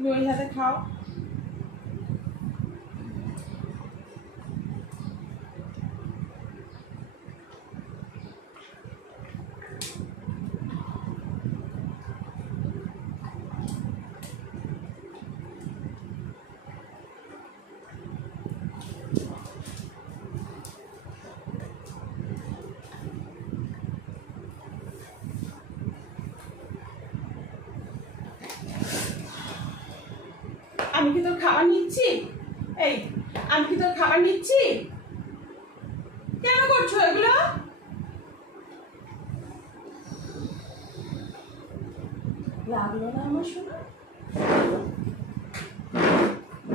তুমি ওই হাতে খাও। আমি কি তোর খাবার নিচ্ছি? এই আমি কি তোর খাবার নিচ্ছি? কেন করছো এগুলো? লাগলো না আমার শোনা?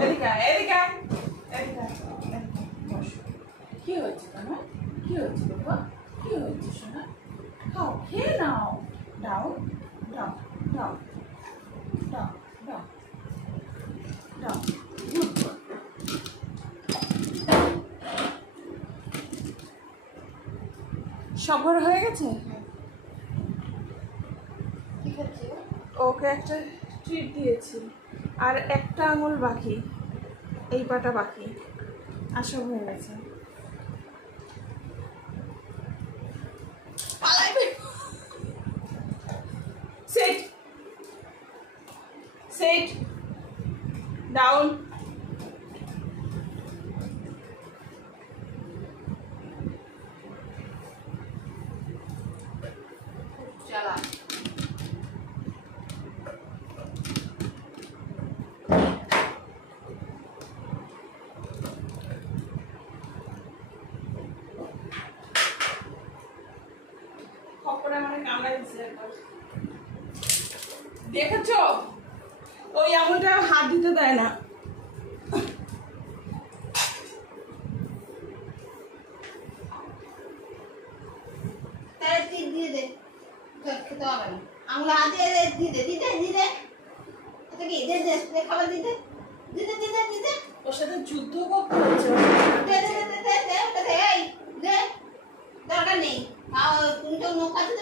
এদিকে এদিকে এদিকে বসো। কি হয়েছে তোমার? কি হয়েছে বাবা? কি হয়েছে শোনা? খাও, খেয়ে নাও। দাও দাও দাও দাও দাও দাও। সফর হয়ে গেছে। ওকে একটা ট্রিট দিয়েছি, আর একটা আঙুল বাকি, এই পাটা বাকি, আর সব হয়ে গেছে। Sit sit down. চালা। দেখেছো ওই আঙুলটা হাত দিতে দেয় না। দিয়ে দে, খেতে হবে না। আঙুল হাতে দিতে দিতে দিতে কি দে খাবার দিতে দিতে দিতে দিতে ওর সাথে যুদ্ধ করতে হচ্ছে। দে দে দে দে দে দে দরকার নেই। তুমি তো মুখ হাতে